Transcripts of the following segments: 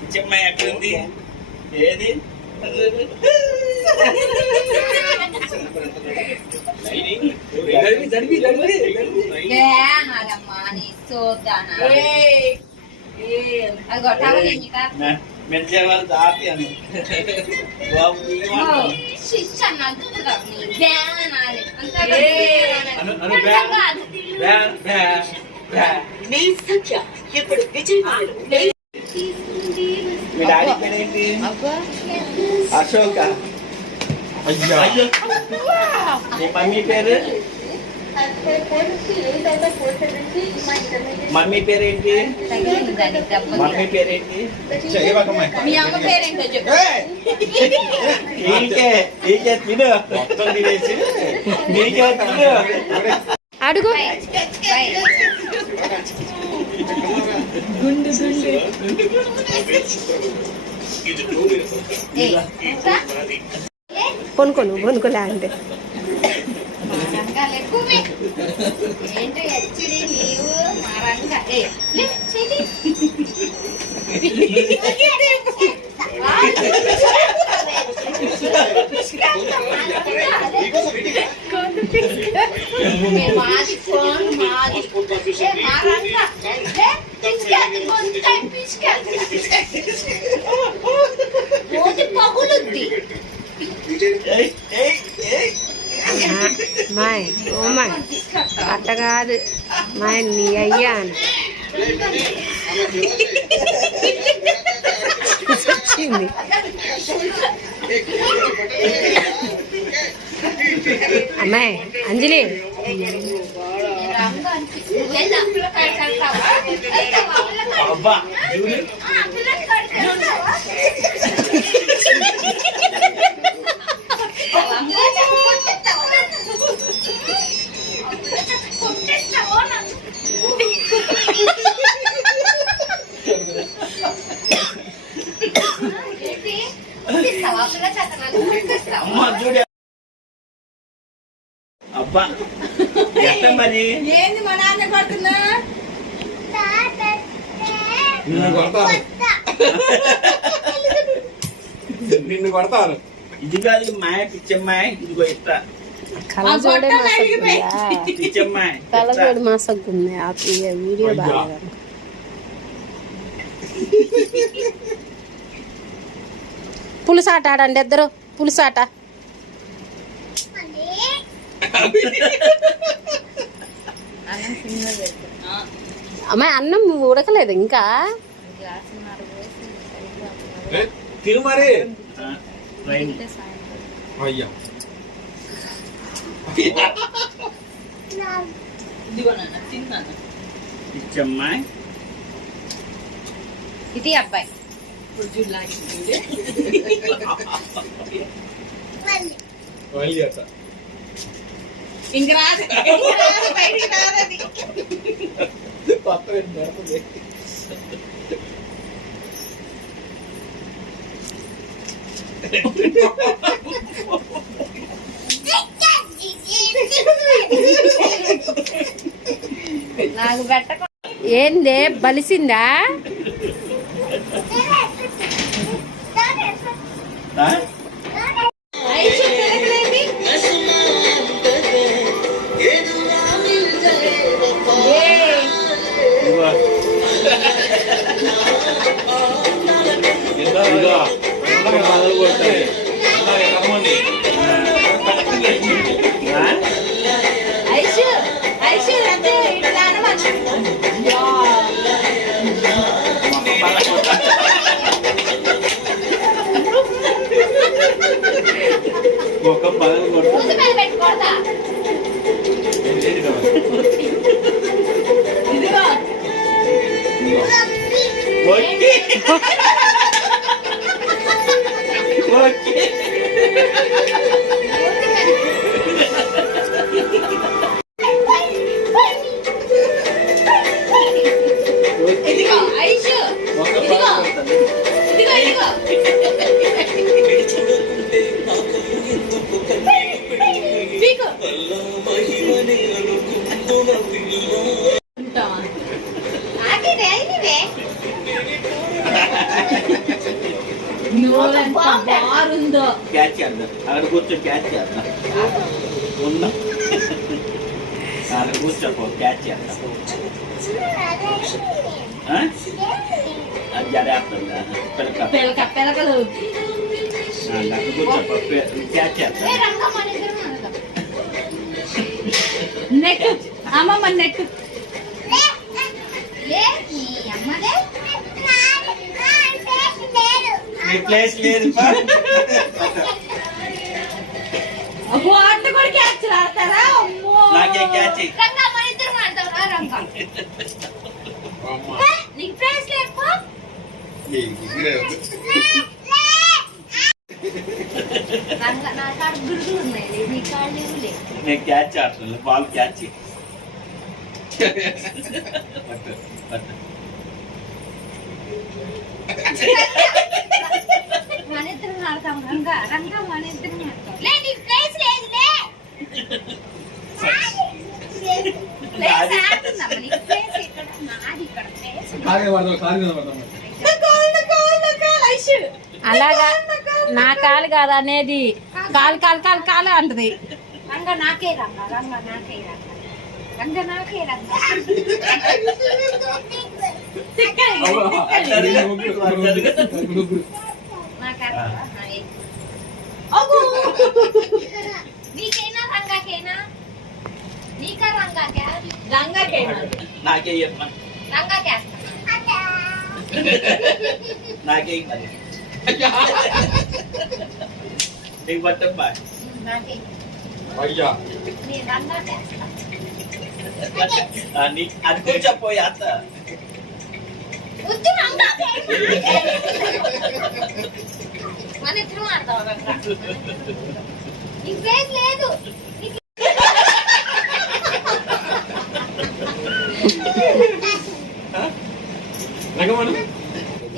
పిచ్చమ్మాయి ఎక్కడుంది? ఏది మెచ్చేవాళ్ళు దాటి అని మీ డాడీ పేరేంటి? అశోక. అయ్యో మీ మమ్మీ పేరు? మమ్మీ పేరేంటి? మమ్మీ పేరేంటి? మీ అమ్మ పేరేంటో చెప్పు. నీకే తిను మొత్తం తినేసి నీకే తిను అడుగు. గుండు కొనుక్కోను కొనుక్కోలే అంటే ఏంటో ఎచ్చిడి నీవు మారంగా మాది ఫోన్ మాది మారంగా పగులుద్ది. మాయ్ ఓ మాయ్ అట్ట కాదు మాయ్ నీ అయ్యా అని వచ్చింది. అమ్మాయి అంజలి అబ్బా అమ్మా చూడ అబ్బా ఎట్ట మరి ఏంది మా నాన్న కొడుతున్నా? నిన్ను కొడతాను. ఇది కాదు మాయ పిచ్చమ్మాయి. ఇదిగో ఇట్ట కళ్ళజోడే పిచ్చమ్మాయి కళ్ళజోడు మాసగ్గుంది. ఆ వీడియో బాగా పులుసాట ఆడండి ఇద్దరు పులుసాట. అమ్మాయి అన్నం ఉడకలేదు ఇంకా. తిరుమరి అయ్యా పిచ్చమ్మాయి ఇది అబ్బాయి ఇంక రాదు బయటికి రాదది. నాకు పెట్ట ఏందే బలిసిందా? ఒక పదవి పెట్టుకోదా ఇదిగో ఐషు ఇదిగో ఇదిగో ఇదిగో పీకు బారుందో క్యాచ్ చేద్దాం అక్కడ కూర్చో క్యాచ్ చేద్దాం ఉందా అక్కడ కూర్చోపో క్యాచ్ చేద్దాం అది జడేస్తుందా పిలక పిలక పిలకలు అక్కడ కూర్చోపో క్యాచ్ చేద్దాం నెట్ అమ్మమ్మ నెట్ నీ ప్లేస్ లేదు అట్లా కూడా క్యాచ్ ఆడతారా అమ్మో నాకే క్యాచ్ రంగా మన ఇద్దరం ఆడతాం రంగా నీకు ప్రైజ్ లేకపో రంగా నా కాడ గుర్తు ఉన్నాయి నీ కాళ్ళు లేవు నేను క్యాచ్ ఆడుతున్నాను బాల్ క్యాచ్ మన ఇద్దరం ఆడతాం రంగా రంగా మన ఇద్దరం ఆడతాం లే నీకు ప్రైజ్ లేదు లే ప్లేస్ ఆడుతుందమ్మ నీకు ప్లేస్ ఇక్కడ నాది ఇక్కడ ప్లేస్ అలాగా నా కాలు కాదు అనేది కాలు కాలు కాలు కాలు అంటది. రంగా నాకే రంగా రంగా నాకే రంగా రంగా నాకే రంగా నీకైనా రంగాకైనా నీకా రంగాకే రంగాకైనా నాకే చెప్పమా రంగాకేస్తా నాకే మరి నీకు పట్టమ్మా నాకే అయ్యా నీ రంగాకేస్తా అది కూర్చోపోయి అత్త వద్దు రంగాకే మన ఇద్దరం ఆడతాం రంగా నీకు ప్లేస్ లేదు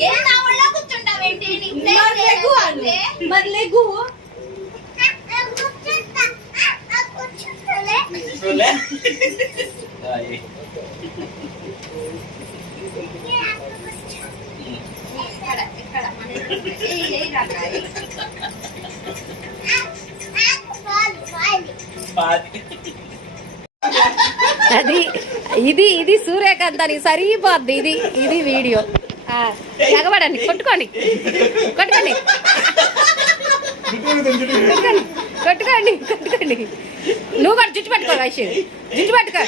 ఏం నా ఒళ్ళో కూర్చుంటావేంటి నీకు ప్లేస్ లేదు అంటే మరి లెగు చూలే ఇక్కడ ఇక్కడ మన ఇద్దరం రంగా అది ఇది ఇది సూర్యకాంత్ అని సరిపోద్ది. ఇది ఇది వీడియో ఎగబడండి కొట్టుకోండి కొట్టుకోండి కొట్టుకోండి కొట్టుకోండి. నువ్వు కూడా జుట్టు పట్టుకో వైశ్య జుట్టు పట్టుకో.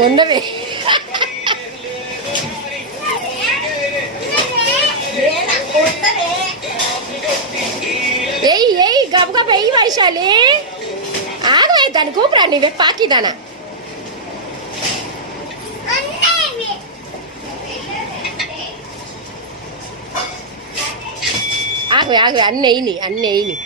ఉండవే ఏయ్ ఏయ్ గబ గబ ఏయ్ వైశాలి ఆగవే దాని కూపురా నీవే పాకిదానా ఆగవే ఆగవే అన్నీ అయినాయి అన్నీ అయినాయి.